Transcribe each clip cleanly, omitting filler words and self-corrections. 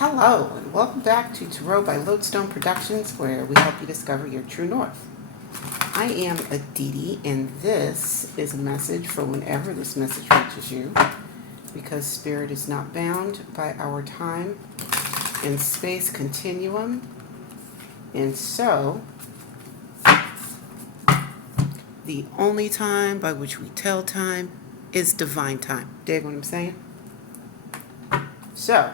Hello, and welcome back to Tarot by Lodestone Productions, where we help you discover your true north. I am Aditi, and this is a message for whenever this message reaches you, because Spirit is not bound by our time and space continuum, and so the only time by which we tell time is divine time. Dig what I'm saying? So,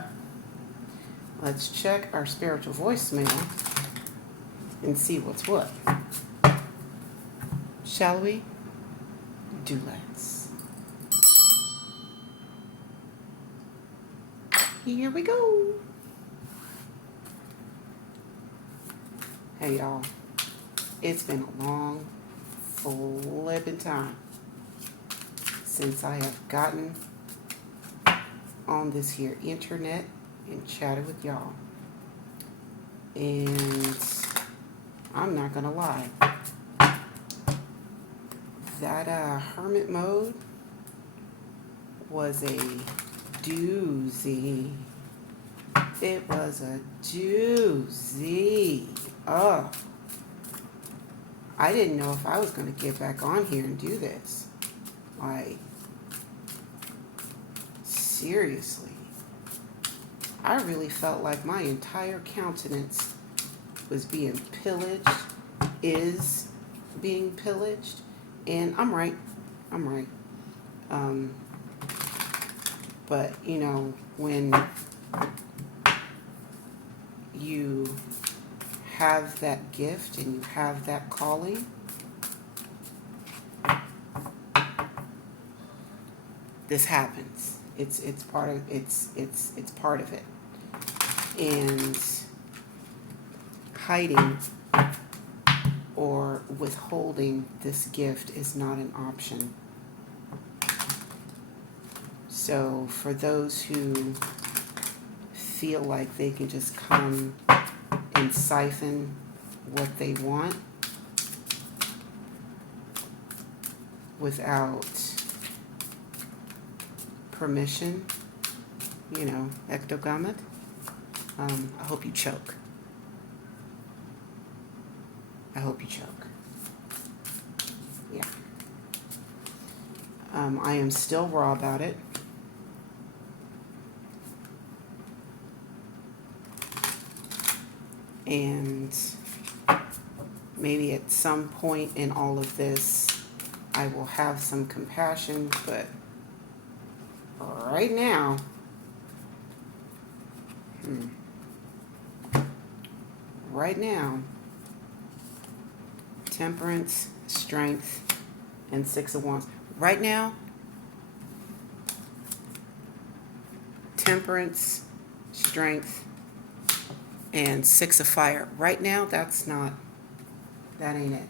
let's check our spiritual voicemail and see what's what. Shall we? Do let's. Here we go. Hey y'all, it's been a long flipping time since I have gotten on this here internet and chatted with y'all. And I'm not gonna lie, that hermit mode was a doozy. It was a doozy. Oh, I didn't know if I was gonna get back on here and do this. Like, seriously. I really felt like my entire countenance was being pillaged, is being pillaged, and I'm right. But, you know, when you have that gift and you have that calling, this happens. It's part of it's part of it. And hiding or withholding this gift is not an option. So for those who feel like they can just come and siphon what they want without permission, you know, ectogamet, I hope you choke. I hope you choke. Yeah. I am still raw about it. And maybe at some point in all of this, I will have some compassion, but right now, Temperance, Strength, and Six of Wands. Right now, Temperance, Strength, and Six of Fire. Right now, that ain't it.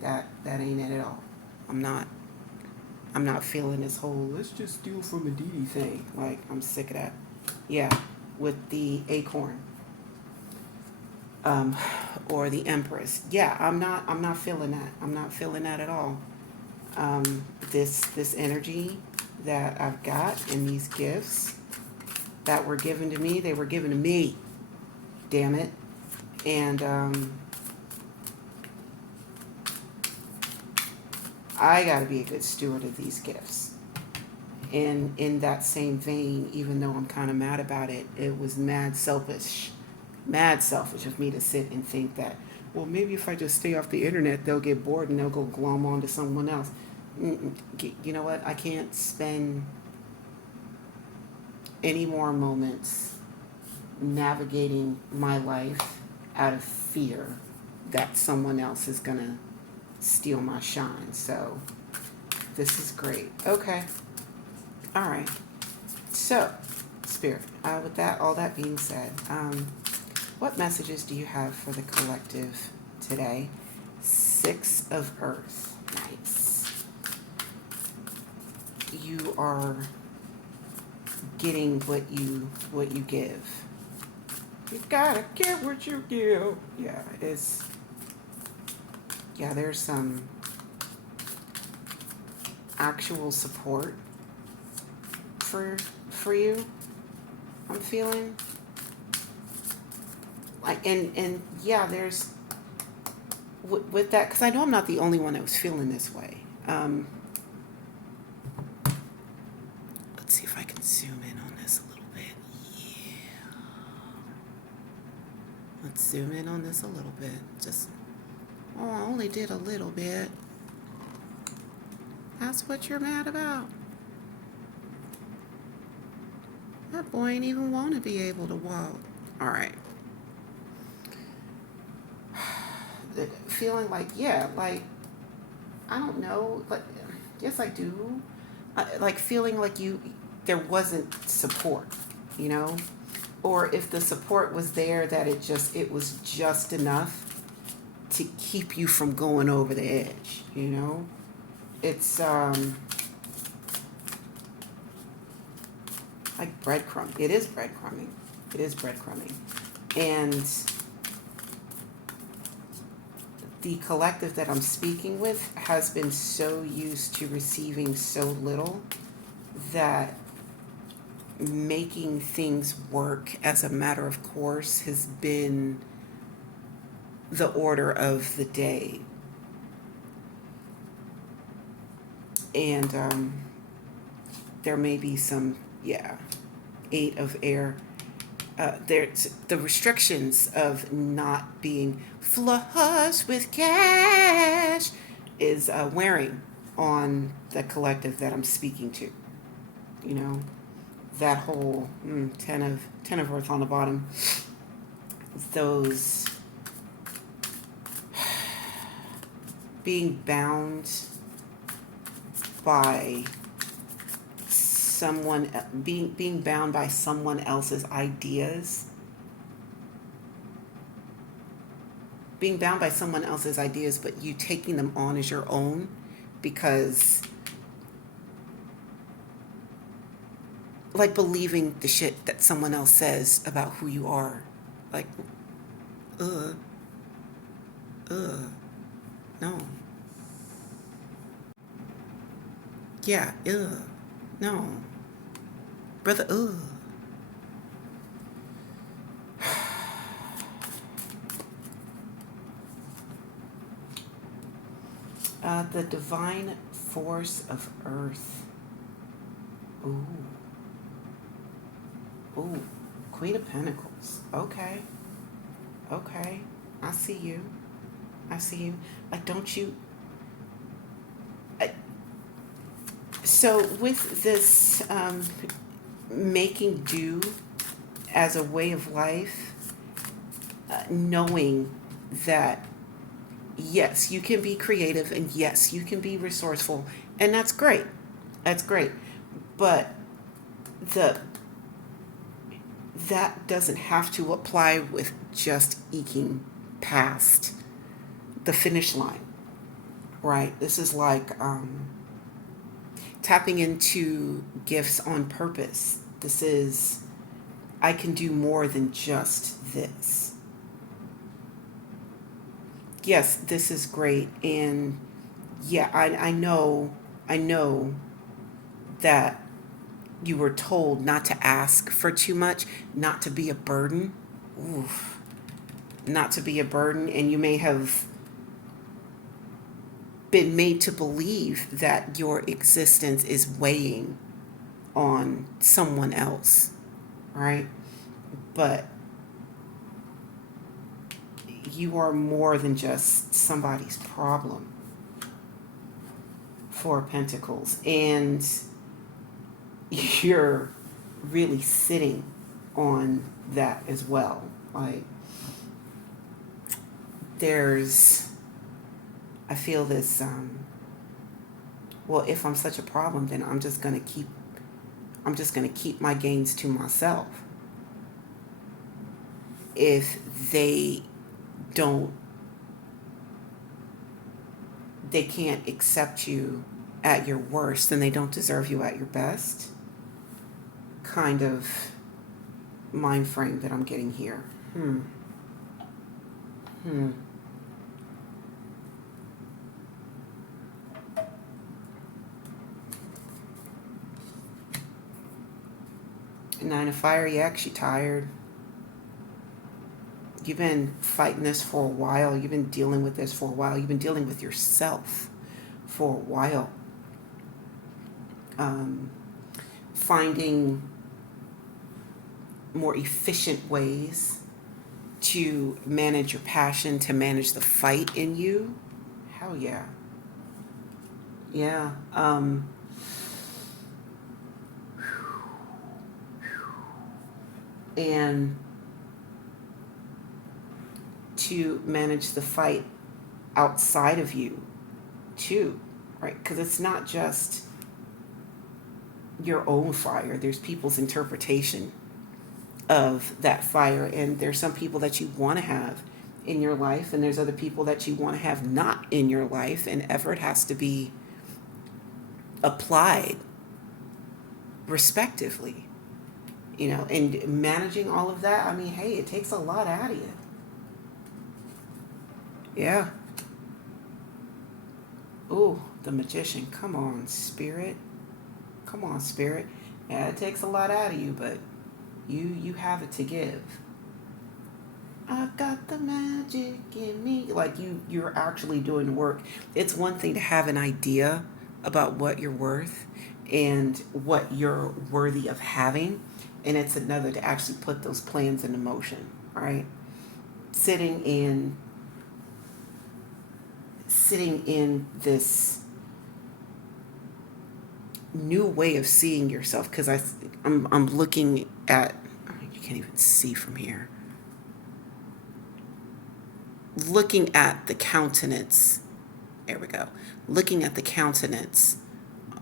That ain't it at all. I'm not feeling this whole let's just steal from Aditi thing. Like, I'm sick of that. Yeah, with the acorn. Or the Empress. Yeah, I'm not feeling that. I'm not feeling that at all. This energy that I've got and these gifts that were given to me, they were given to me. Damn it. And I got to be a good steward of these gifts. And in that same vein, even though I'm kind of mad about it, it was mad selfish of me to sit and think that, well, maybe if I just stay off the internet, they'll get bored and they'll go glom onto someone else. You know what? I can't spend any more moments navigating my life out of fear that someone else is going to steal my shine. So this is great. Okay. All right. So, Spirit, with that, all that being said, what messages do you have for the collective today? Six of Earth. Nice. You are getting what you give. You gotta get what you give. Yeah, there's some actual support for you. I'm feeling. Like, and yeah, there's, with that, because I know I'm not the only one that was feeling this way. Let's see if I can zoom in on this a little bit. Yeah. Let's zoom in on this a little bit. Just, oh, I only did a little bit. That's what you're mad about. That boy ain't even want to be able to walk. All right. Feeling like, yeah, like, I don't know, like, yes, I do. Like feeling like there wasn't support, you know, or if the support was there, that it was just enough to keep you from going over the edge, you know. It's like breadcrumb. It is breadcrumbing. It is breadcrumbing, and the collective that I'm speaking with has been so used to receiving so little that making things work as a matter of course has been the order of the day. And there may be some, yeah, 8 of air. There's the restrictions of not being flush with cash is wearing on the collective that I'm speaking to. You know, that whole 10 of earth on the bottom. Those being bound by someone, being bound by someone else's ideas, being bound by someone else's ideas, but you taking them on as your own because, like, believing the shit that someone else says about who you are. Like, ugh, no. Yeah, no. Brother, the divine force of earth. Ooh. Ooh. Queen of Pentacles. Okay. Okay. I see you. I see you. Like, don't you... So with this making do as a way of life, knowing that yes, you can be creative and yes, you can be resourceful, and that's great. That's great. But the that doesn't have to apply with just eking past the finish line, right? This is like tapping into gifts on purpose. This is, I can do more than just this. Yes, this is great. And yeah, I know that you were told not to ask for too much, not to be a burden. Oof. Not to be a burden. And you may have been made to believe that your existence is weighing on someone else, right? But you are more than just somebody's problem. Four of Pentacles. And you're really sitting on that as well. Like, I feel this, well, if I'm such a problem, then I'm just going to keep my gains to myself. If they can't accept you at your worst, then they don't deserve you at your best. Kind of mind frame that I'm getting here. Nine of Fire, yeah, 'cause you're tired. You've been fighting this for a while. You've been dealing with this for a while. You've been dealing with yourself for a while. Um, Finding more efficient ways to manage your passion, to manage the fight in you. Hell yeah. Yeah. And to manage the fight outside of you too, right? Because it's not just your own fire, there's people's interpretation of that fire, and there's some people that you want to have in your life, and there's other people that you want to have not in your life, and effort has to be applied respectively, and managing all of that. I mean, hey, it takes a lot out of you. Yeah. Ooh, the Magician. Come on, Spirit. Come on, Spirit. Yeah, it takes a lot out of you, but you have it to give. I've got the magic in me. Like you're actually doing the work. It's one thing to have an idea about what you're worth and what you're worthy of having, and it's another to actually put those plans into motion, right? Sitting in this new way of seeing yourself, because I'm looking at, you can't even see from here, looking at the countenance. There we go. Looking at the countenance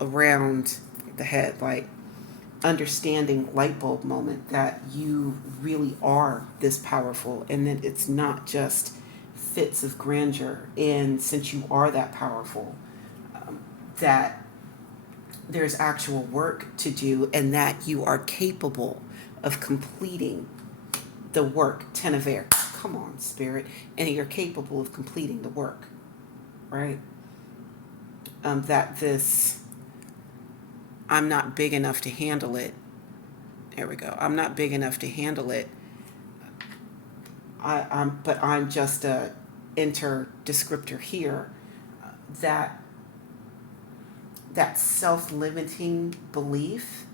around the head, like understanding light bulb moment that you really are this powerful, and that it's not just fits of grandeur. And since you are that powerful, that there's actual work to do, and that you are capable of completing the work. Ten of Air. Come on, Spirit. And you're capable of completing the work, right? That this, I'm not big enough to handle it. There we go. I'm not big enough to handle it. But I'm just a enter descriptor here. That self-limiting belief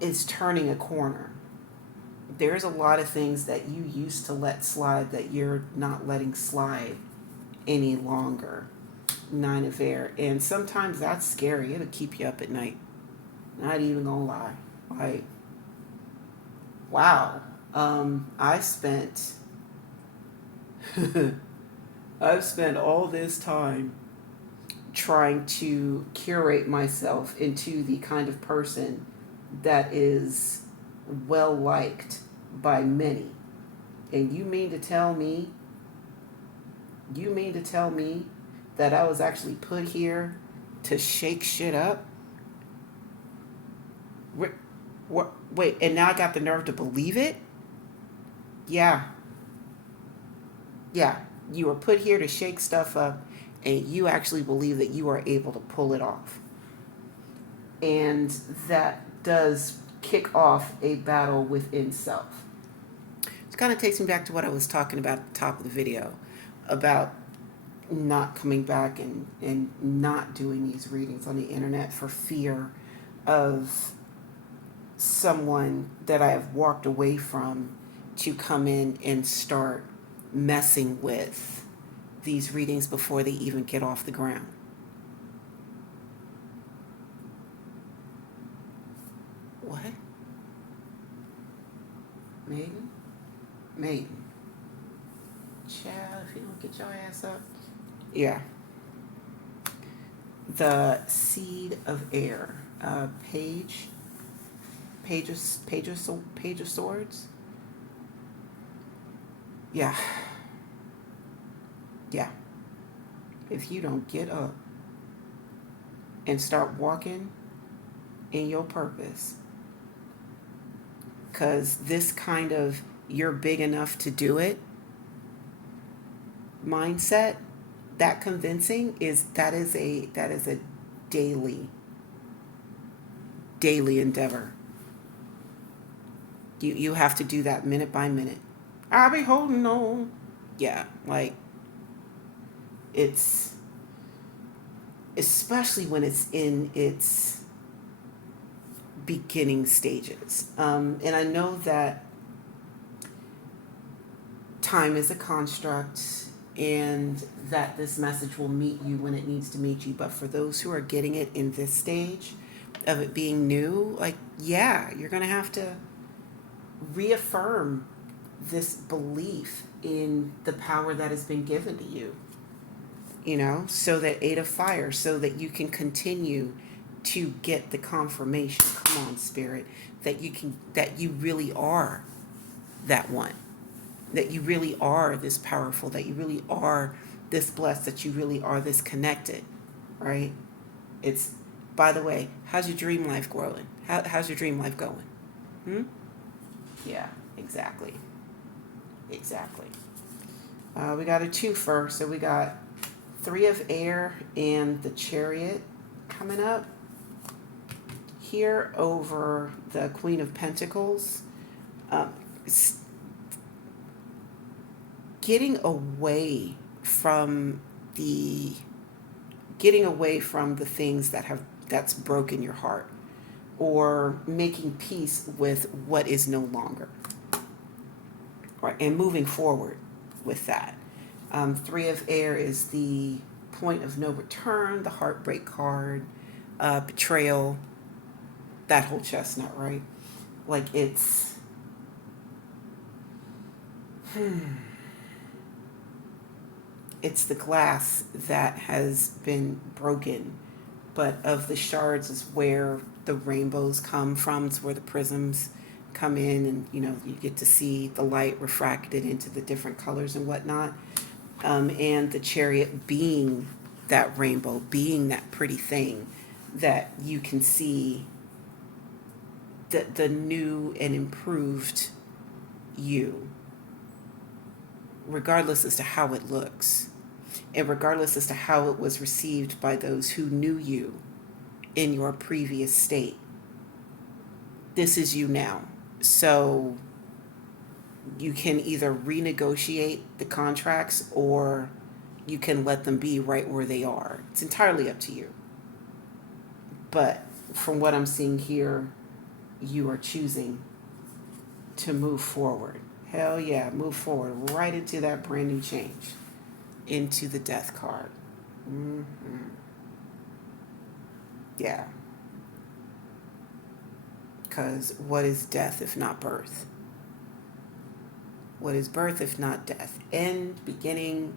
is turning a corner. There's a lot of things that you used to let slide that you're not letting slide any longer. Nine of Air. And sometimes that's scary. It'll keep you up at night. Not even gonna lie. Like, wow. I've spent all this time trying to curate myself into the kind of person that is well liked by many. And you mean to tell me that I was actually put here to shake shit up? Wait, and now I got the nerve to believe it? Yeah. Yeah. You were put here to shake stuff up, and you actually believe that you are able to pull it off. And that does kick off a battle within self. It kind of takes me back to what I was talking about at the top of the video about not coming back and not doing these readings on the internet for fear of someone that I have walked away from to come in and start messing with these readings before they even get off the ground. What? Maiden. Child, if you don't get your ass up. Yeah. The Seed of Air. Page of Swords. Yeah. Yeah. If you don't get up and start walking in your purpose, because this kind of you're big enough to do it mindset, that convincing is a daily daily endeavor. You have to do that minute by minute. I'll be holding on. Yeah, like it's, especially when it's in its beginning stages. And I know that time is a construct and that this message will meet you when it needs to meet you. But for those who are getting it in this stage of it being new, like, yeah, you're going to have to reaffirm this belief in the power that has been given to you, so that Eight of Fire, so that you can continue to get the confirmation. Come on, Spirit, that you really are that one, that you really are this powerful, that you really are this blessed, that you really are this connected, right? It's, by the way, how's your dream life growing? How's your dream life going? Yeah, exactly. Exactly. We got a twofer, so we got Three of Air and the Chariot coming up here over the Queen of Pentacles. Getting away from the things that's broken your heart, or making peace with what is no longer, right, and moving forward with that. Three of Air is the point of no return, the heartbreak card, betrayal, that whole chestnut, right? Like it's it's the glass that has been broken, but of the shards is where the rainbows come from. It's where the prisms come in, and you get to see the light refracted into the different colors and whatnot. And the Chariot being that rainbow, being that pretty thing that you can see the new and improved you, regardless as to how it looks, and regardless as to how it was received by those who knew you in your previous state. This is you now. So you can either renegotiate the contracts, or you can let them be right where they are. It's entirely up to you. But from what I'm seeing here, you are choosing to move forward. Hell yeah, move forward right into that brand new change, into the Death card. Yeah. Because what is death if not birth? What is birth if not death? End, beginning,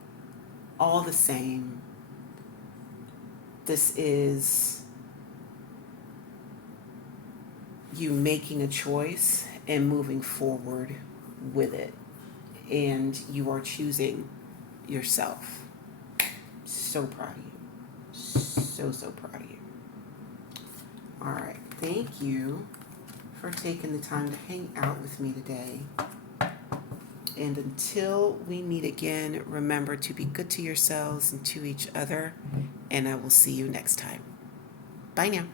all the same. This is you making a choice and moving forward with it. And you are choosing yourself. So proud of you. So proud of you. All right. Thank you for taking the time to hang out with me today. And until we meet again, remember to be good to yourselves and to each other. And I will see you next time. Bye now.